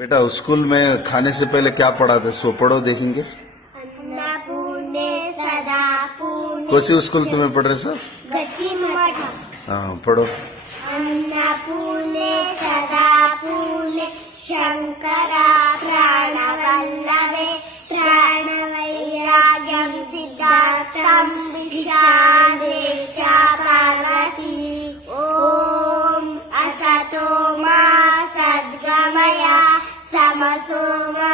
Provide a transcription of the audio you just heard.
बेटा स्कूल में खाने से पहले क्या पढ़ाते सो पढ़ो देखेंगे। अन्नपूर्णे सदा पूर्णे कौन सी स्कूल तुम्हें पढ़ रहे सर? गच्ची मठ। हाँ पढ़ो। अन्नपूर्णे सदा पूर्णे शंकरा प्राणवल्लभे प्राणवैराग्यं सिद्धार्थं विशाले च पार्वती। ॐ असतो मा सद्गमय तमसो मा